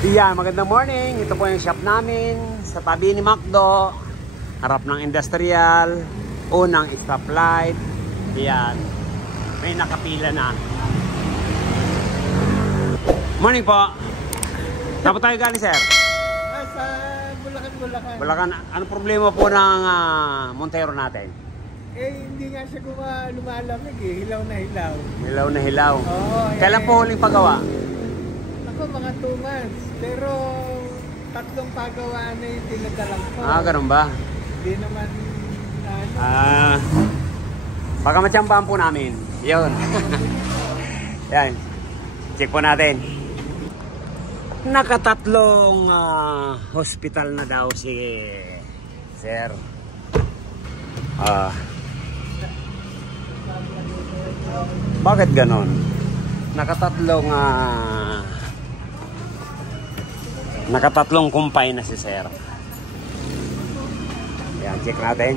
Yan, magandang morning. Ito po yung shop namin sa tabi ni McDo. Harap ng industrial. Unang stoplight. Yan. May nakapila na. Morning po. Saan po tayo galing, sir? Sa Bulacan. Bulacan. Ano problema po ng Montero natin? Hindi nga siya lumalamig eh. Hilaw na hilaw. Hilaw na hilaw. Oo. Kailan po huling pagawa? Ako, mga 2 months. Pero 3 pagawaan na yung tinadalang ko. Ganun ba? Hindi naman Baka matyampahan po namin. Yun. Yan. Check po natin. Nakatatlong hospital na daw si sir. Bakit ganon? Nakatatlong kumpay na si sir. Ayan, check natin.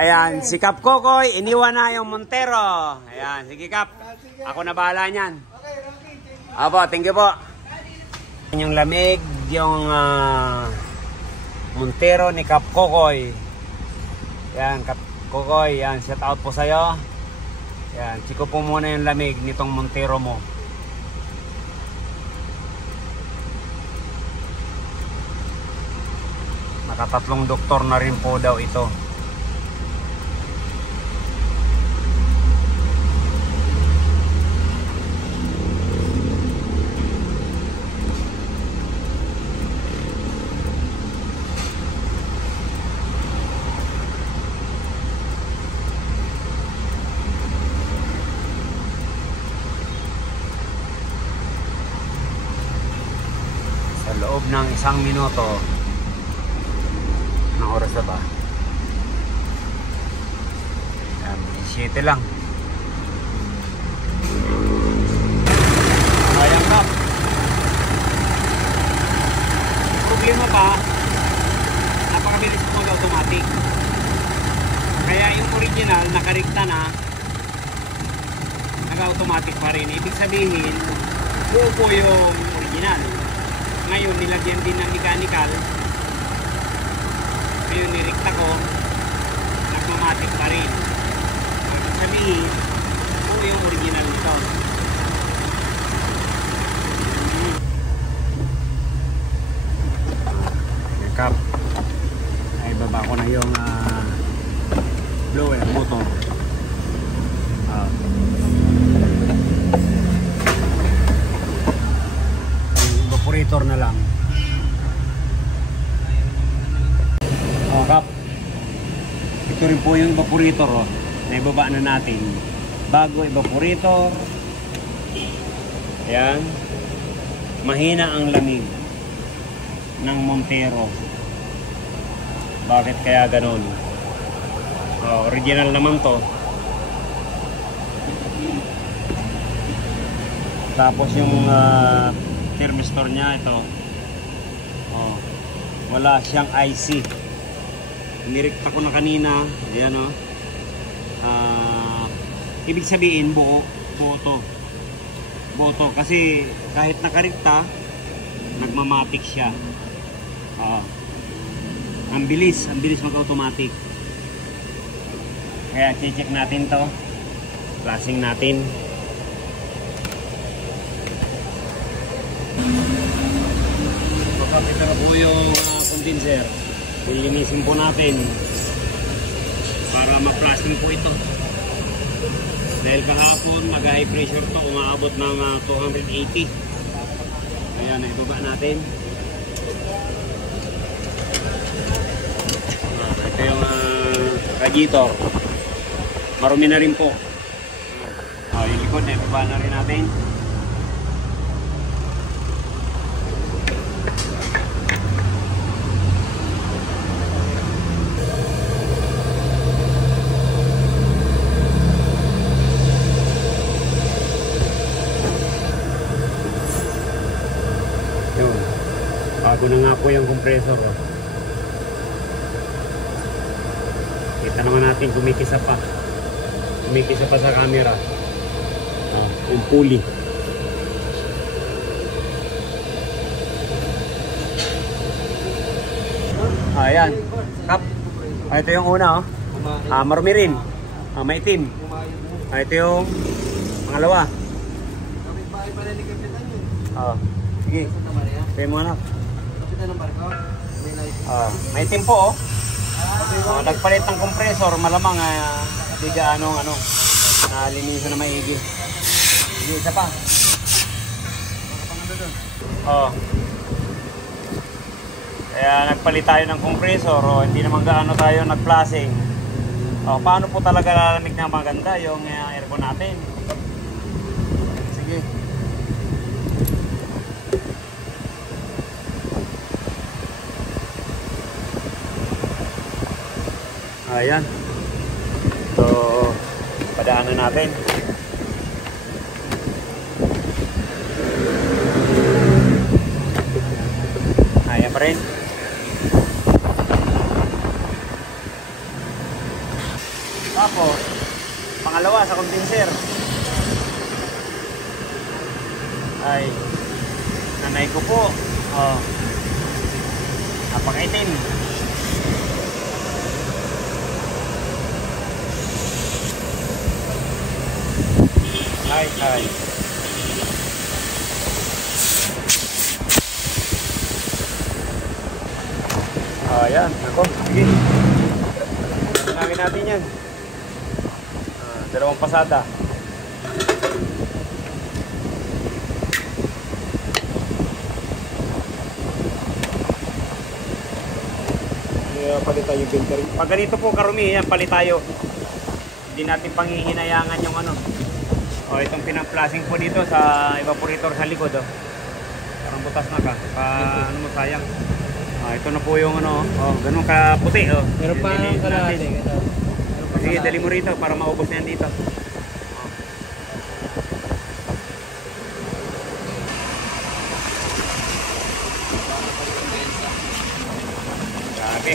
Ayan, si Kap Kokoy, iniwan na yung Montero. Ayan, sige Kap. Ako na bahala niyan. Apo, thank you po. Yung lamig, yung Montero ni Kap Kokoy. Ayan, Kap Kokoy, yan, shout out po sa'yo. Ayan, chiko po muna yung lamig nitong Montero mo. Nakatatlong doktor na rin po daw ito. Sa loob ng 1 minuto, anong oras na ba? 17 lang. Ayan Kap. Problema pa, napakabilis po mag-automatic. Kaya yung original nakarikta na, nag-automatic pa rin. Ibig sabihin, buo po yung original. Ngayon nilagyan din ng mechanical. Ngayon nirikta ko, nagmamatic pa rin. Ibig sabihin, buo yung original nito. Kap, ay baba ko na yung blower motor. Evaporator na lang. Kap, ito rin po yung evaporator na ibaba na natin. Bago evaporator. Ayan. Mahina ang lamig ng Montero. Bakit kaya ganon? Original naman to. Tapos yung thermistor niya ito. Wala siyang IC. Nirikta ko na kanina. Ayan ibig sabihin buo to. Buo to. Kasi kahit nakarikta, nagmamatic siya. Ang bilis mag-automatic. Kaya check natin to. Flashing natin. Ito na po yung condenser. Lilinisin po natin para ma-flashing po ito. Dahil kahapon mag-high pressure to, umaabot ng 280. Ayan, ibaba natin. Ito yung radiator. Marumi na rin po. Yung likod na ibaba na rin natin. Bago na nga po yung compressor. Kita naman natin kumikisa pa. Kumikisa pa sa camera. Yung pulley. Ayan. Kap. Ito yung una, oh. Marmirin. Maitim. Ito yung pangalawa. Sige. Ito yung mga anak. Maitim po, oh. Nagpalit ng compressor, malamang di gaano linisan na maigi. Sige, isa pa. Kaya nagpalit tayo ng compressor, hindi naman gaano tayo nag-flushing. Paano po talaga lalamig na maganda yung aircon natin? Sige. Ayan. So, padaanan natin. Ayan pa rin. Tapos, pangalawa sa condenser. Ay, nanay ko po. Napakaitim. Ay. Ayan, ako. Sige. Ginamit natin yan. Dalawang pasada. Palit tayo filter. Pag ganito po karumi, yan palit tayo. Hindi natin panghihinayangan yung itong pinang-flashing po dito sa evaporator sa likod, parang butas na ka. Sayang. Ito na po yung ganun ka puti, Pero pa ang kalahati. Sige, dali mo rito para maubos na yan dito. Grabe.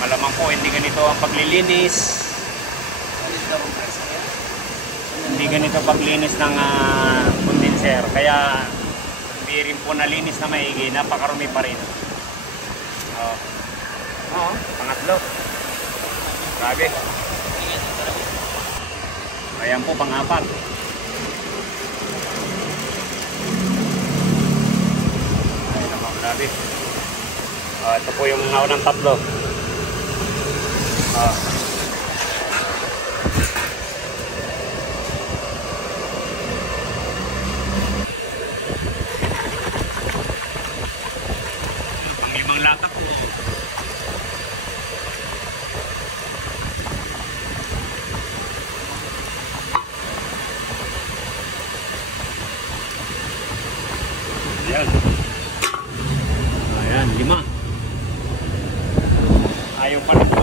Malamang po hindi ganito ang paglilinis. Hindi ganito paglinis ng condenser. Kaya hindi rin po nalinis na maigi. Napakarumi pa rin. Pangatlo. Grabe. Ayan po, pang-apat. Ayan naman, grabe. Ito po yung naunang tatlo. Pang-limang lata po. Ayan, 5. Ayaw pa rin po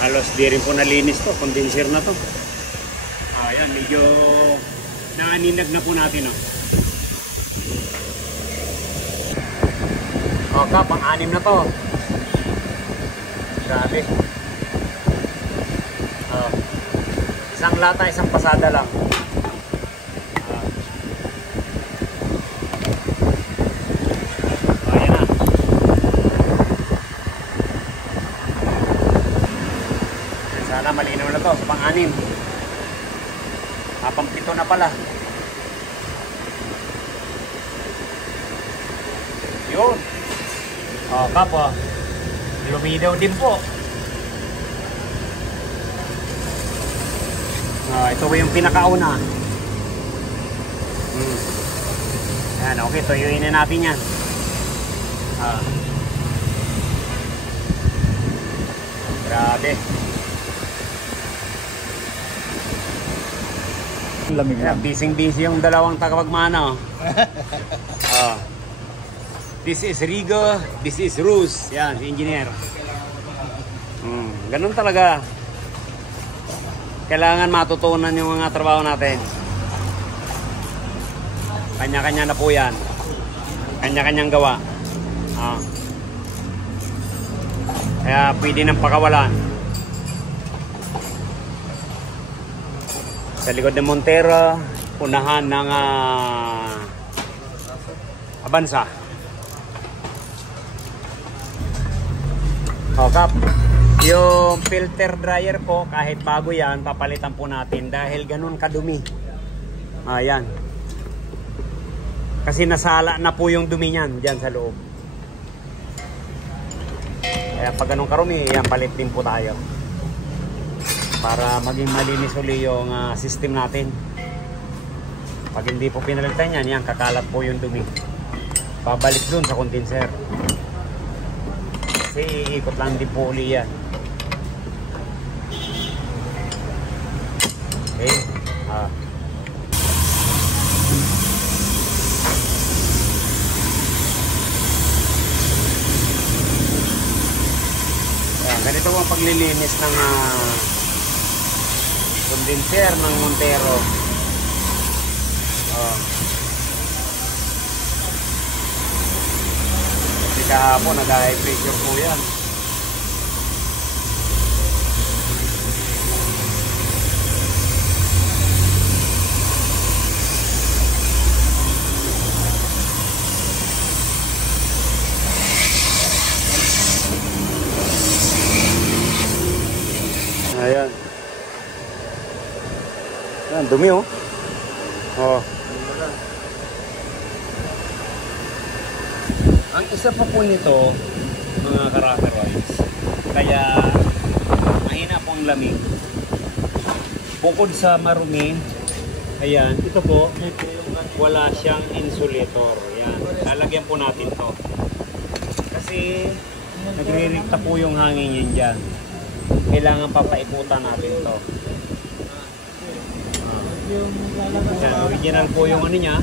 halos di rin po nalinis to, condenser na to. Ayan, medyo naaninag na po natin. Pang-anim na to. Grabe. Isang lata, isang pasada lang. Ayan na. Sana malinaw na to sa pang-anim. Pang-7 na pala. Yun. Kapwa. Lumidaw din po. Ito yung pinakauna. Ayan, okay, tuyuin na natin yan. Grabe. Lamig Yeah, lang. busy yung dalawang tagapagmana. This is Rigo, this is Rus. Yan, si engineer. Ganun talaga. Kailangan matutunan yung mga trabaho natin. Kanya-kanya na po yan. Kanya-kanyang gawa. Kaya pwede nang pakawalan. Sa likod ng Montero, unahan ng Avanza. Kap, yung filter dryer po, kahit bago yan, papalitan po natin dahil ganun kadumi. Ayan. Kasi nasala na po yung dumi niyan dyan sa loob. Kaya pag ganun karumi, yan, palit din po tayo. Para maging malinis uli yung system natin. Pag hindi po pinalitan yan, yan, kakalat po yung dumi. Babalik dun sa condenser. Kasi iikot lang din po uli yan. Okay. Ganito ang paglilinis ng condenser ng Montero. Kasi kahapon nag-high pressure po yan. Ayan. Ayan, dumi oh. Ang isa pa po nito, mga ka-rockeroids, kaya mahina po ang lamig. Bukod sa marumi, ayan, ito po, wala siyang insulator. Ayan, lalagyan po natin to. Kasi nagre-rikta po yung hangin yan dyan. Kailangan papaikutan natin to. Yan, original po yung ano niya.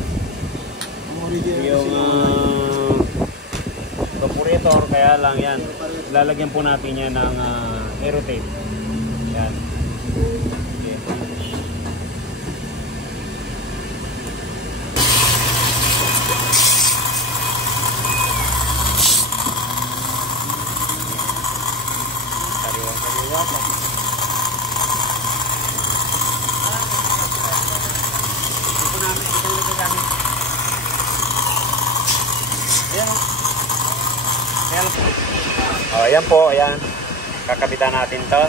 Yung evaporator, kaya lang yan. Lalagyan po natin yan ng aerotape. Yan. Okay. Kariwang-kariwa pa. Ito namin, ito namin gamit. Ayan. Ayan po, ayan. Kakabitan natin to.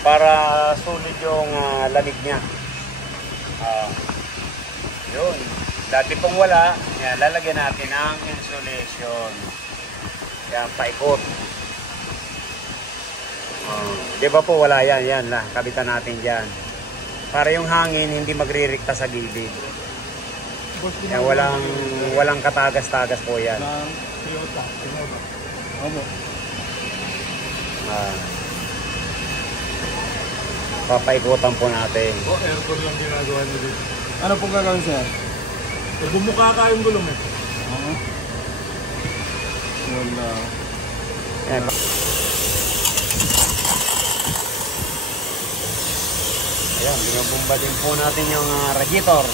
Para sulit yung lamig niya. Yun. Dati pong wala, yan, lalagyan natin ng insulation. Yan, paikot. Di ba po wala yan, yan lah, kabitan natin dyan. Para yung hangin hindi magririkta sa gilid. Yan, walang katagas-tagas po yan. Papaikutan po natin. Aircon lang ginagawa nyo dito. Ano pong gagawin sir? Bumuka ka yung gulong eh. Wala. Yan. Ayan, binubumba din po natin yung radiator.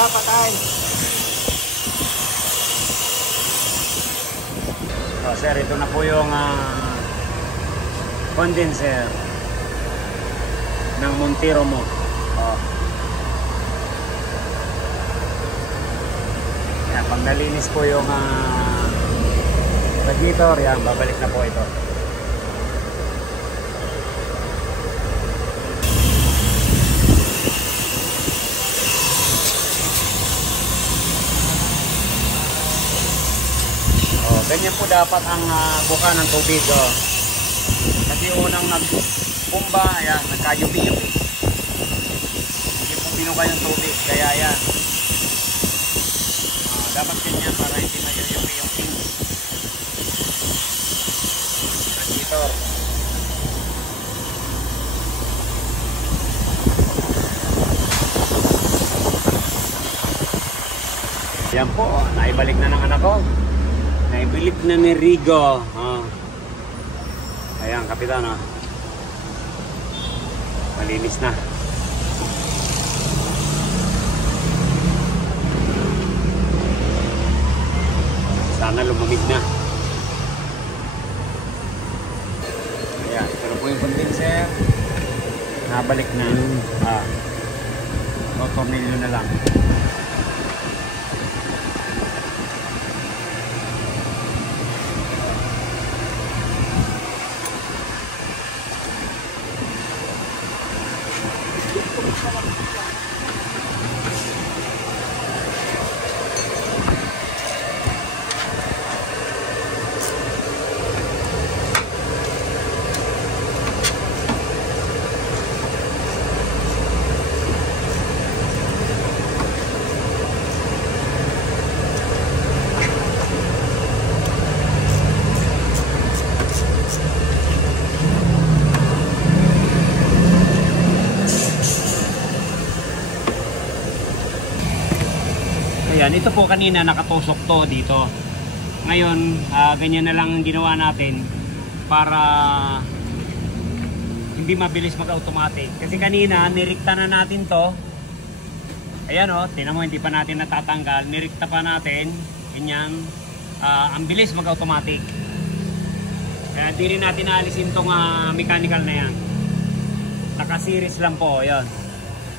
Patay. Sir, ito na po yung condenser ng Montero mo. Yan, pag nalinis po yung radiator, yan, babalik na po ito. Ganyan po dapat ang buka ng tubig. Kasi kasi unang nagbumba, ayan, nagkayupi-yupi. Hindi po binuka yung tubig, kaya yan. Dapat ganyan para hindi mayuyupi yung pin. Radiator. Yan po, naibalik na ng anak ko. Naibilip na ni Rigo. Ayan, kapitan. Malinis na. Sana lumamig na. Ayan, pero po yung condenser. Nabalik na. Tornilyo na lang. Ayan, ito po kanina nakatusok to dito. Ngayon, ganyan na lang ang ginawa natin para hindi mabilis mag-automatic. Kasi kanina, nirikta na natin to. Ayan o, tinan mo, hindi pa natin natatanggal. Nirikta pa natin. Ganyan. Ang bilis mag-automatic. Kaya hindi rin natin naalisin tong mechanical na yan. Naka-series lang po, ayan.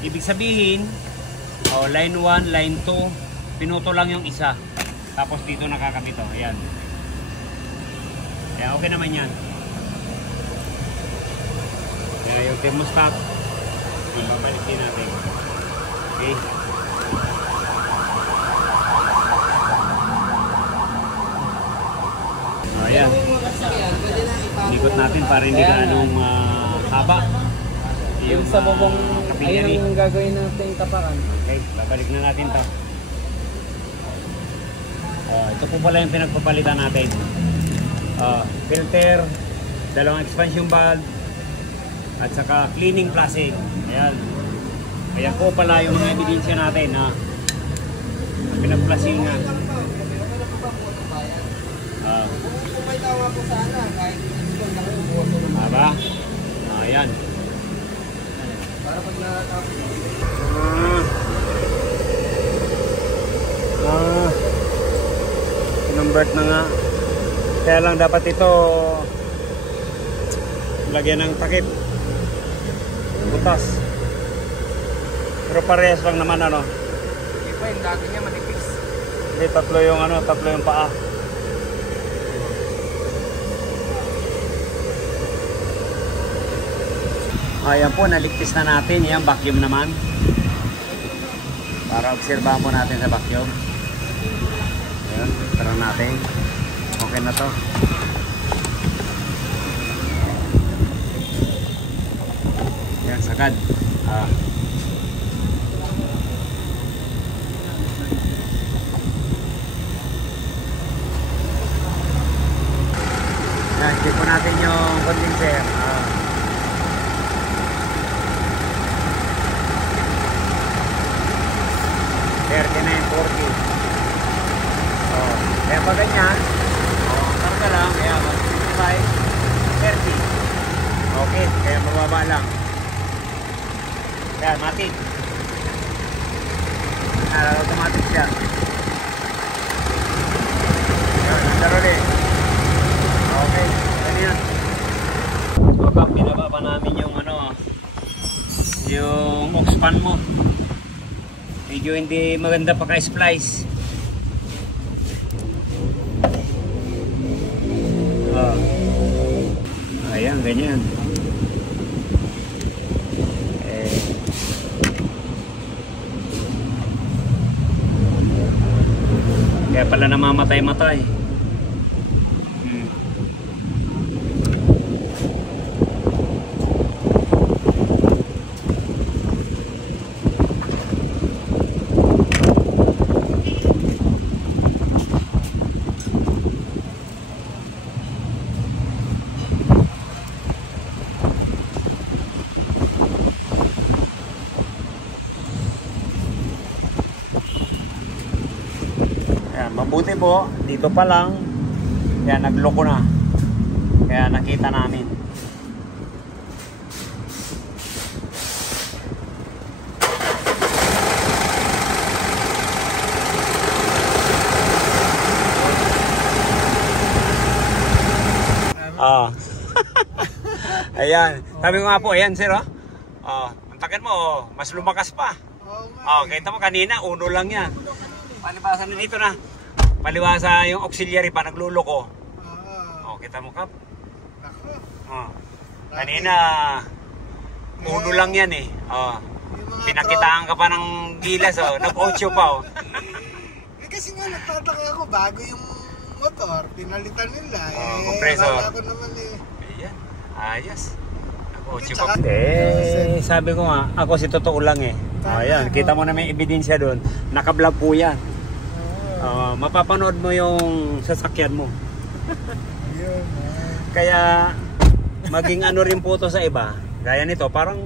Ibig sabihin, line 1, line 2, pinuto lang yung isa. Tapos dito nakakabit o. Ayan. Kaya okay naman yan. Kaya yung thermostat, babalik din natin. Okay. Ayan. Ikot natin para hindi ganong haba. Yung sa bubong, ayun ang gagawin natin tapakan. Okay, babalik na natin to. Ito po pala yung pinagpapalitan natin. Filter, dalawang expansion valve, at saka cleaning plastic. Ayan. Ayan po pala yung mga ebidensya natin na pinagplasingan. Kung may tawa po sana, kahit Aba? Ayan. para pag nakakapit. Convert na nga. Kaya lang dapat ito lagyan ng takip. Butas. Pero parehas lang naman ano. Hindi pa, yung dati niya manipis. Hindi, tatlo yung paa. Ayan po, naligpis na natin. Yan, vacuum naman. Para obserbahan po natin sa vacuum. Ayan, tara natin. Okay na to. Ayan, sagad. Ayan, check po natin yung condenser. 3940. Kaya pag ganyan, karga lang, kaya 55, 30. Okay, kaya mababa lang. Kaya matik. Automatic siya. Yan, nandaro ulit. Okay, ganyan. Baka pinaba pa namin yung yung aux fan mo. Medyo hindi maganda pa ka-splice. Ayan, ganyan. Kaya pala namamatay-matay. Yan, mabuti po, dito pa lang, yan, nagloko na. Kaya nakita namin. Ayan, sabi ko nga po, ayan sir, oh. Ang tagal mo, mas lumakas pa. Kita mo kanina, uno lang yan. Palibasa na dito na. Palibasa yung auxiliary pa, nagluloko. Kita mo, Kap. Kanina, uno lang yan eh. Pinakitaan ka pa ng gilas, nag-8 pa. Kasi nga nagtataka ako, bago yung motor, pinalitan nila. Kompreso. Ako naman Ayan, ayos. Nag-8 pa. Sabi ko nga, ako si totoo lang eh. Ayan, kita mo na may ebidensya doon. Naka-vlog po yan. Mapapanood mo yung sasakyan mo. Kaya maging ano rin po to sa iba. Gaya nito, parang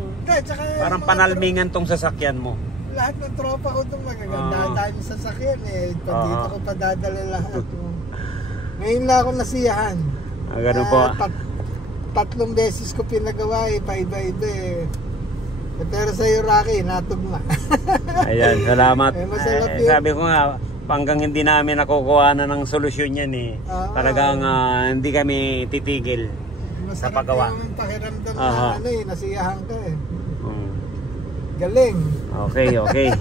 panalmingan tong sasakyan mo. Lahat ng tropa ko itong magaganda tayo sa sasakyan eh. Dito ko padadala lahat. Ngayon lang ako nasiyahan. Ganun po. 3 beses ko pinagawa eh, paiba-iba eh. Pero sa'yo, Rocky, natugma. Ayan, salamat. Sabi ko nga, hanggang hindi namin nakukuha na ng solusyon yan eh. Talagang hindi kami titigil sa paggawa. Masarap yung pakiramdam na nasiyahan ka eh. Galing. Okay.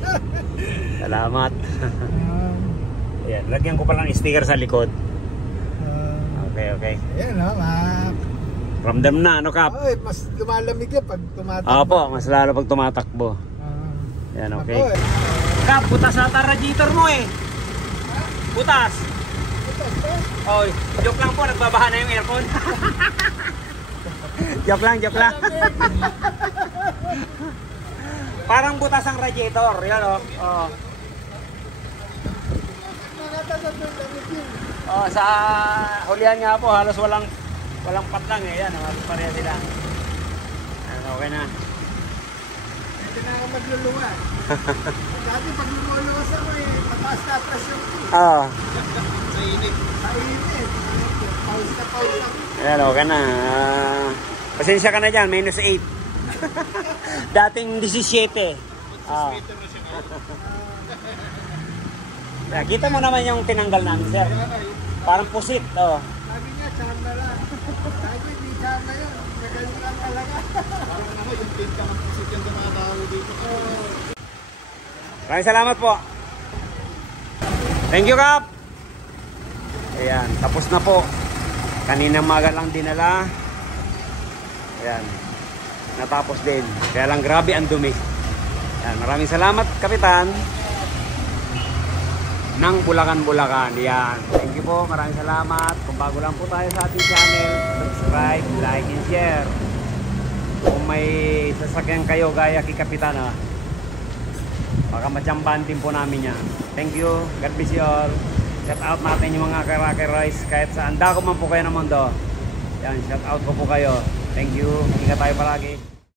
Salamat. Ayan, lagyan ko palang sticker sa likod. Okay. Ayan Ramdam na, ano Kap? Mas lumalamig yan pag tumatakbo. Opo, mas lalo pag tumatakbo. Yan, okay. Kap, butas ata radiator mo eh. Butas. Oy, joke lang po, nagbabaha na yung aircon. Joke lang. Parang butas ang radiator, yan oh. Sa hulihan nga po, halos walang patlang eh. Yan, pareha sila. Okay na. Ito na ako magluluwas. Dati pag lumuluwas ako mataas na presyon ko. Mainit. Pause na. Ayan, okay na. Pasensya ka na dyan, -8. Dating 17. Kita mo naman yung tinanggal namin, sir. Parang pusit. Sabi niya, charm na lang. Sabi, hindi charm na yun. Magaling lang talaga. Parang naman, yung pin ka ng pusit yung tumatao dito. Maraming salamat po. Thank you, Kap. Ayan, tapos na po. Kaninang maga lang dinala. Ayan, natapos din. Kaya lang grabe ang dumi. Ayan, maraming salamat, Kapitan. Ng Bulacan. Yan. Thank you po. Maraming salamat. Kung bago lang po tayo sa ating channel, subscribe, like, and share. Kung may sasakyan kayo gaya kay Kapitan, baka matsambahan din po namin yan. Thank you. God bless you all. Shout out natin yung mga Karakerais kahit saan dako man po kayo ng mundo. Yan. Shout out ko po kayo. Thank you. Ingat tayo palagi.